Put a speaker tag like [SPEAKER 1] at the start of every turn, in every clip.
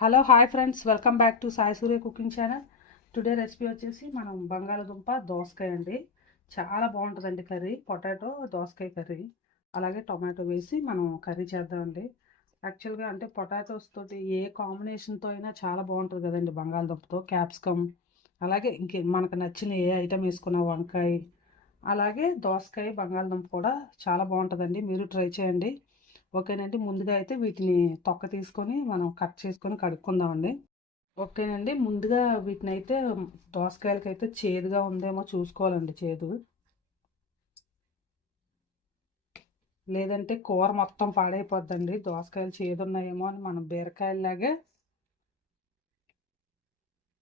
[SPEAKER 1] Hello hi friends welcome back to Sai Surya cooking channel today recipe వచ్చేసి మనం బంగాళదుంప దోసకాయ అండి. చాలా బాగుంటుందండి కర్రీ. పొటాటో దోసకాయ కర్రీ. అలాగే టొమాటో వేసి మనం కర్రీ చేద్దామండి. యాక్చువల్గా అంటే పొటాటోస్ తోటి ఏ కాంబినేషన్తో అయినా చాలా బాగుంటుంది కదండి బంగాళదుంపతో. క్యాప్సికమ్ అలాగే ఇంకే మనకు నచ్చిన ఏ ఐటెం వేసుకున్న వంకాయ. అలాగే దోసకాయ బంగాళదుంప కూడా చాలా బాగుంటుందండి. మీరు ట్రై చేయండి. ఓకేనండి. ముందుగా అయితే వీటిని తొక్క తీసుకొని మనం కట్ చేసుకొని కడుక్కుందామండి. ఓకేనండి. ముందుగా వీటిని అయితే దోసకాయలకి అయితే చేదుగా ఉందేమో చూసుకోవాలండి చేదు. లేదంటే కూర మొత్తం పాడైపోద్దండి. దోసకాయలు చేదున్నాయేమో అని మనం బీరకాయలాగే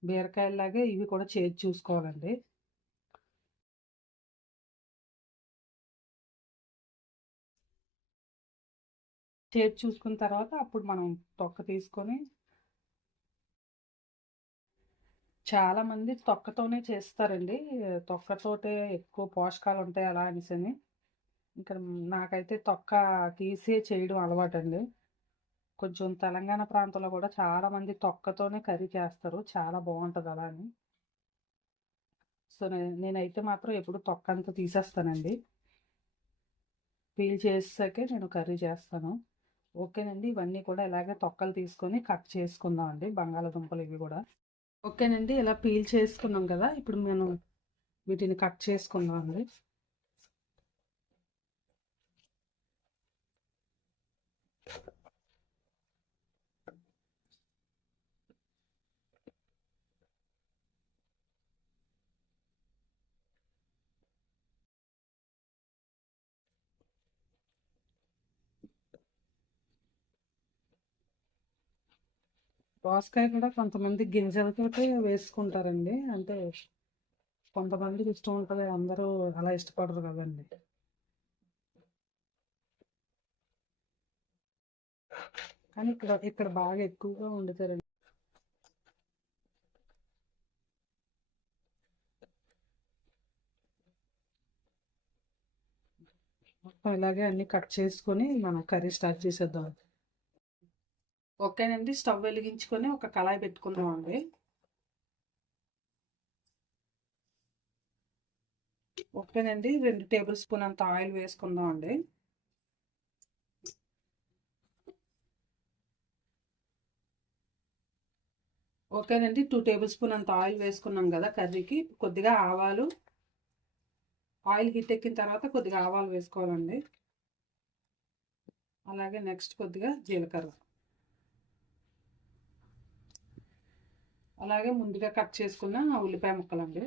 [SPEAKER 1] బీరకాయలాగే ఇవి కూడా చేదు చూసుకోవాలండి. చేతి చూసుకున్న తర్వాత అప్పుడు మనం తొక్క తీసుకొని చాలామంది తొక్కతోనే చేస్తారండి. తొక్కతోటే ఎక్కువ పోషకాలు ఉంటాయి అలా అనేసి ఇంకా నాకైతే తొక్క తీసే చేయడం అలవాటండి. కొంచెం తెలంగాణ ప్రాంతంలో కూడా చాలామంది తొక్కతోనే కర్రీ చేస్తారు. చాలా బాగుంటుంది అలా అని. సో నేనైతే మాత్రం ఎప్పుడు తొక్క అంతా తీసేస్తానండి. పీల్ చేసాకే నేను కర్రీ చేస్తాను. ఓకేనండి. ఇవన్నీ కూడా ఇలాగే తొక్కలు తీసుకొని కట్ చేసుకుందాం అండి. బంగాళాదుంపలు ఇవి కూడా. ఓకేనండి. ఇలా పీల్ చేసుకున్నాం కదా. ఇప్పుడు మనం వీటిని కట్ చేసుకుందాం అండి. దోసకాయ కూడా కొంతమంది గింజలతోటే వేసుకుంటారండి. అంటే కొంతమందికి ఇష్టం ఉంటుంది అందరూ అలా ఇష్టపడరు కదండి. కానీ ఇక్కడ ఇక్కడ బాగా ఎక్కువగా వండుతారండి. మొత్తం ఇలాగే అన్ని కట్ చేసుకొని మనం కర్రీ స్టార్ట్ చేసేద్దాం. ఓకేనండి స్టవ్ వెలిగించుకొని ఒక కళాయి పెట్టుకుందాం అండి ఓకేనండి రెండు టేబుల్ స్పూన్ అంత ఆయిల్ వేసుకుందాం అండి ఓకేనండి టూ టేబుల్ స్పూన్ అంత ఆయిల్ వేసుకున్నాం కదా కర్రీకి కొద్దిగా ఆవాలు. ఆయిల్ హీట్ ఎక్కిన తర్వాత కొద్దిగా ఆవాలు వేసుకోవాలండి. అలాగే నెక్స్ట్ కొద్దిగా జీలకర్ర. అలాగే ముందుగా కట్ చేసుకున్న ఉల్లిపాయ ముక్కలండి.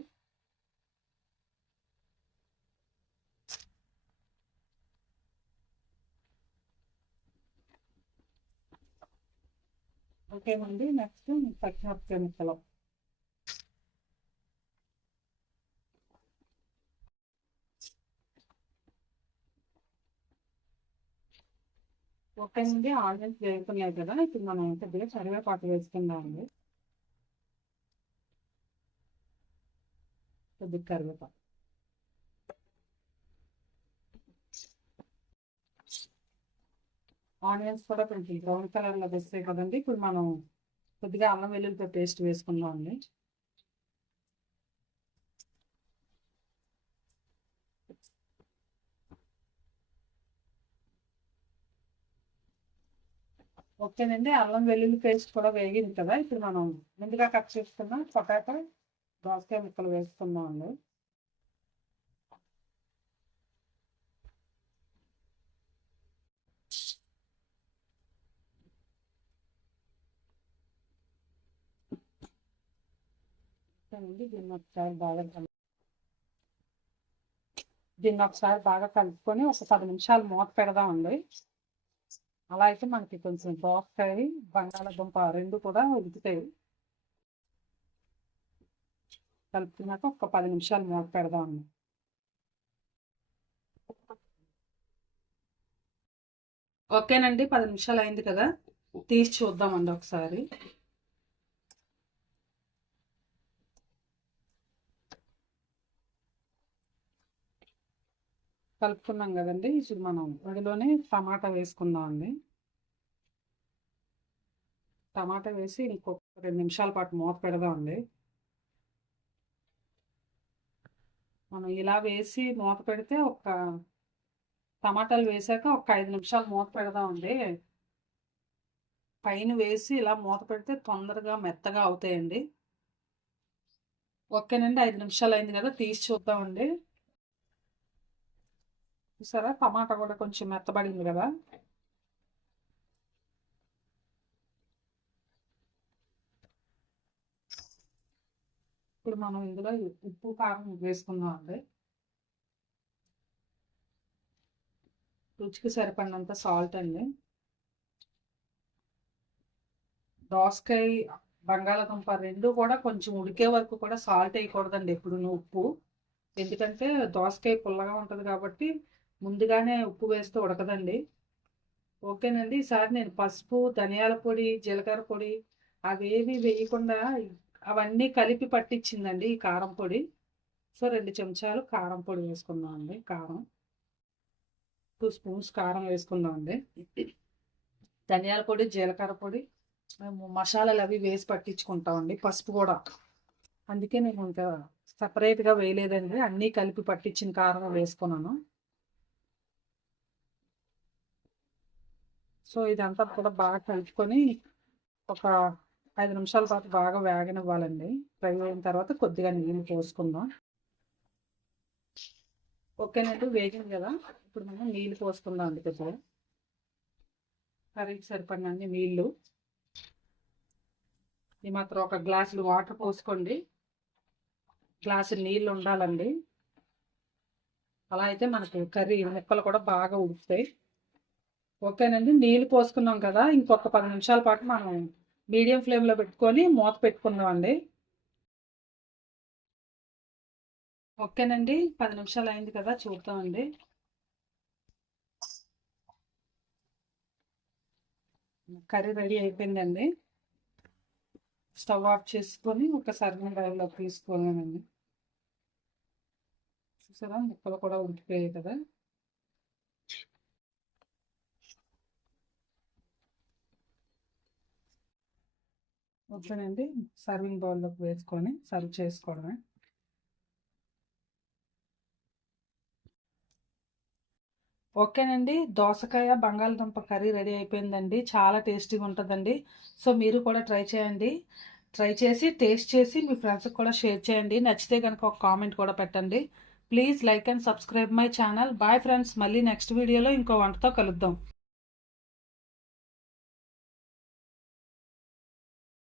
[SPEAKER 1] ఓకేనండి నెక్స్ట్ పచ్చిమిరపకాయ ముక్కలు. ఓకేనండి ఆల్రెడీ వేసుకున్నాయి కదా ఇప్పుడు మనం కొద్దిగా కరివేపాకు వేసుకుందామండి. కొద్దిగా కరివేపాకు ఆనియన్స్ కూడా కొంచెం బ్రౌన్ కలర్లో వేస్తాయి కదండి. ఇప్పుడు మనం కొద్దిగా అల్లం వెల్లుల్లిపాయ పేస్ట్ వేసుకుందాం అండి. ఓకేనండి. అల్లం వెల్లుల్లి పేస్ట్ కూడా వేగింది కదా. ఇప్పుడు మనం ముందుగా కట్ చేసుకున్న పొటాటో దోసకాయ ముక్కలు వేస్తున్నాం అండి దీన్ని ఒకసారి బాగా దీన్ని ఒకసారి బాగా కలుపుకొని ఒక పది నిమిషాలు మూత పెడదామండి. అలా అయితే మనకి కొంచెం దోసకాయ బంగాళాదుంప రెండు కూడా ఉడుకుతాయి. కలుపుకున్నాక ఒక పది నిమిషాలు మూత పెడదాం ఓకేనండి పది నిమిషాలు అయింది కదా. తీసి చూద్దామండి ఒకసారి. కలుపుకున్నాం కదండి. ఇప్పుడు మనం అందులోనే టమాటా వేసుకుందాం అండి. టమాటా వేసి ఇంకొక రెండు నిమిషాల పాటు మూత పెడదామండి మనం ఇలా వేసి మూత పెడితే ఒక టమాటాలు వేసాక ఒక ఐదు నిమిషాలు మూత పెడదామండి. పైన వేసి ఇలా మూత పెడితే తొందరగా మెత్తగా అవుతాయండి. ఓకేనండి ఐదు నిమిషాలు అయింది కదా తీసి చూద్దామండి. చూసారా? టమాటా కూడా కొంచెం మెత్తబడింది కదా. ఇప్పుడు మనం ఇందులో ఉప్పు కారం వేసుకుందాం అండి. రుచికి సరిపడినంత సాల్ట్ అండి. దోసకాయ బంగాళాదుంప రెండు కూడా కొంచెం ఉడికే వరకు కూడా సాల్ట్ వేయకూడదండి ఎప్పుడు ఉప్పు. ఎందుకంటే దోసకాయ పుల్లగా ఉంటుంది కాబట్టి ముందుగానే ఉప్పు వేస్తే ఉడకదండి. ఓకేనండి ఈసారి నేను పసుపు ధనియాల పొడి జీలకర్ర పొడి అవేవి వేయకుండా అవన్నీ కలిపి పట్టించిందండి ఈ కారం పొడి. సో రెండు చెంచాలు కారం పొడి వేసుకుందాం అండి కారం. టూ స్పూన్స్ కారం వేసుకుందాం అండి ధనియాల పొడి జీలకర్ర పొడి. మేము మసాలాలు అవి వేసి పట్టించుకుంటామండి పసుపు కూడా. అందుకే నేను ఇంకా సపరేట్గా వేయలేదండి అన్నీ కలిపి పట్టించిన కారం వేసుకున్నాను. సో ఇదంతా కూడా బాగా కలుపుకొని ఒక ఐదు నిమిషాల పాటు బాగా వేగనివ్వాలండి. ఫ్రై అయిన తర్వాత కొద్దిగా నీళ్ళు పోసుకుందాం. ఓకేనండి వేగింది కదా? ఇప్పుడు మనం నీళ్ళు పోసుకుందాం అండి కొద్దిగా. కర్రీకి సరిపడినండి నీళ్ళు. ఈ మాత్రం ఒక గ్లాసులు వాటర్ పోసుకోండి. గ్లాసు నీళ్ళు ఉండాలండి. అలా అయితే మనకు కర్రీ ముక్కలు కూడా బాగా ఉడుకుతాయి. ఓకేనండి నీళ్ళు పోసుకున్నాం కదా? ఇంకొక పది నిమిషాల పాటు మనం మీడియం ఫ్లేమ్లో పెట్టుకొని మూత పెట్టుకుందామండి ఓకేనండి పది నిమిషాలు అయింది కదా చూద్దామండి. కర్రీ రెడీ అయిపోయిందండి. స్టవ్ ఆఫ్ చేసుకొని ఒక సర్వింగ్ బౌల్లో తీసుకున్నానండి. చూసారా ముక్కలు కూడా ఉడికిపోయాయి కదా. ఓకేనండి సర్వింగ్ బౌల్లోకి వేసుకొని సర్వ్ చేసుకోవడమే. ఓకేనండి దోసకాయ బంగాళదుంప కర్రీ రెడీ అయిపోయిందండి చాలా టేస్టీగా ఉంటుందండి. సో మీరు కూడా ట్రై చేయండి. ట్రై చేసి టేస్ట్ చేసి మీ ఫ్రెండ్స్కి కూడా షేర్ చేయండి. నచ్చితే కనుక ఒక కామెంట్ కూడా పెట్టండి. Please like and subscribe my channel. Bye friends మళ్ళీ నెక్స్ట్ వీడియోలో ఇంకో వంటతో కలుద్దాం.